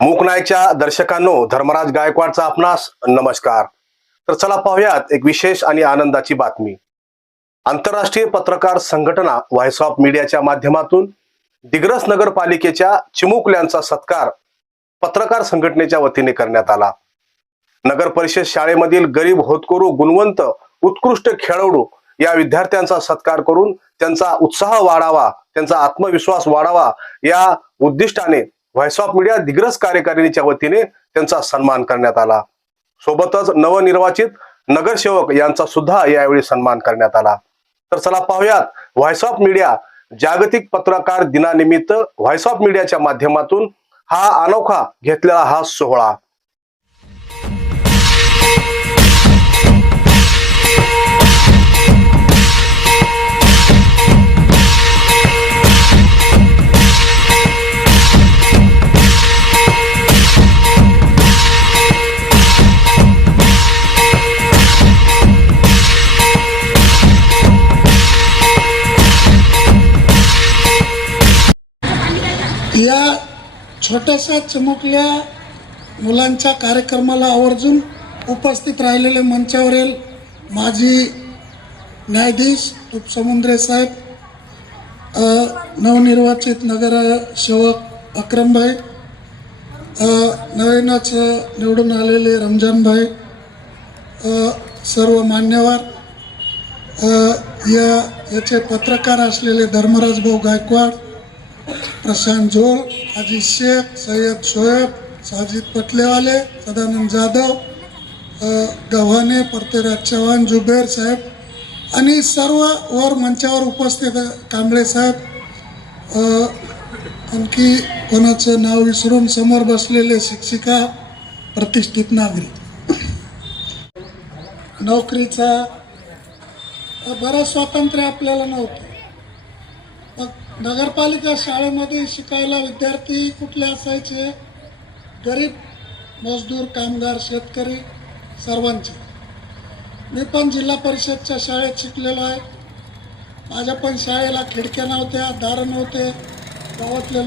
मुकनायच्या दर्शकांनो धर्मराज गायकवाडचा आपणास नमस्कार. तर चला पाहूयात एक विशेष आणि आनंदाची बातमी. आंतरराष्ट्रीय पत्रकार संघटना व्हॉइस ऑफ मीडियाच्या माध्यमातून दिग्रस नगरपालिकेच्या चिमुकल्यांचा सत्कार पत्रकार संघटनेच्या वतीने करण्यात आला. नगर परिषद शाळेमधील गरीब होतकरू गुणवंत उत्कृष्ट खेळाडू या विद्यार्थ्यांचा सत्कार करून त्यांचा उत्साह वाढावा त्यांचा आत्मविश्वास वाढावा या उद्दिष्टाने व्हॉइस ऑफ मीडिया दिग्रस कार्यकारिणीच्या वतीने त्यांचा सन्मान करण्यात आला. सोबतच नवनिर्वाचित नगरसेवक यांचा सुद्धा यावेळी सन्मान करण्यात आला. तर चला पाहूयात व्हॉइस ऑफ मीडिया जागतिक पत्रकार दिनानिमित्त व्हॉइस ऑफ मीडियाच्या माध्यमातून हा अनोखा घेतलेला हा सोहळा. छोट्याशा चिमुकल्या मुलांच्या कार्यक्रमाला आवर्जून उपस्थित राहिलेले मंचावरील माजी न्यायाधीश उपसमुद्रे साहेब नवनिर्वाचित नगरसेवक अक्रमभाई नवीनच निवडून आलेले रमजानभाई सर्व मान्यवर या याचे पत्रकार असलेले धर्मराज भाऊ गायकवाड प्रशांत जोळ अजित शेख सय्यद शोएब साजिद पटलेवाले सदानंद जाधव गव्हाणे पृथ्वीराज चव्हाण जुबेर साहेब आणि सर्व वर मंचावर उपस्थित कांबळे साहेब. आणखी कोणाचं नाव विसरून समोर बसलेले शिक्षिका प्रतिष्ठित नागरिक. नोकरीचा बरं बरंच स्वातंत्र्य आपल्याला नव्हतं. मग नगरपालिका शाळेमध्ये शिकायला विद्यार्थी कुठले असायचे? गरीब मजदूर कामगार शेतकरी सर्वांचे. मी पण जिल्हा परिषदच्या शाळेत शिकलेलो आहे. माझ्या पण शाळेला खिडक्या नव्हत्या दारं नव्हते गावातले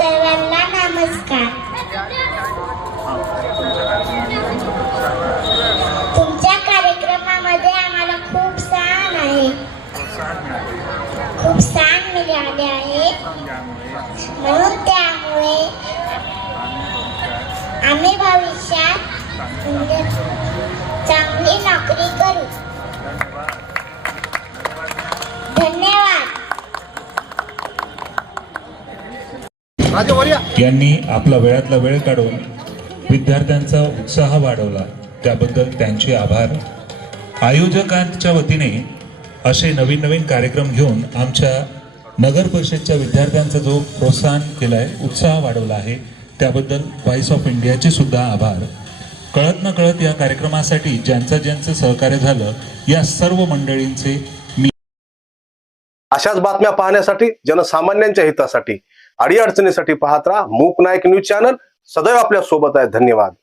seven यांनी आपला वेळातला वेळ काढून विद्यार्थ्यांचा उत्साह वाढवला. त्याबद्दल त्यांचे आभार. आयोजकांच्या वतीने असे नवीन नवीन कार्यक्रम घेऊन आमच्या नगर परिषदच्या विद्यार्थ्यांचा जो प्रोत्साहन केलाय उत्साह वाढवला आहे त्याबद्दल व्हॉइस ऑफ इंडियाचे सुद्धा आभार. कळत न कळत या कार्यक्रमासाठी ज्यांचं ज्यांचं सहकार्य झालं या सर्व मंडळींचे मी अशाच बातम्या पाहण्यासाठी जनसामान्यांच्या हितासाठी. अडीअडचणीसाठी पाहत राहा. मूक नायक न्यूज चॅनल. सदैव आपल्यासोबत आहे. धन्यवाद.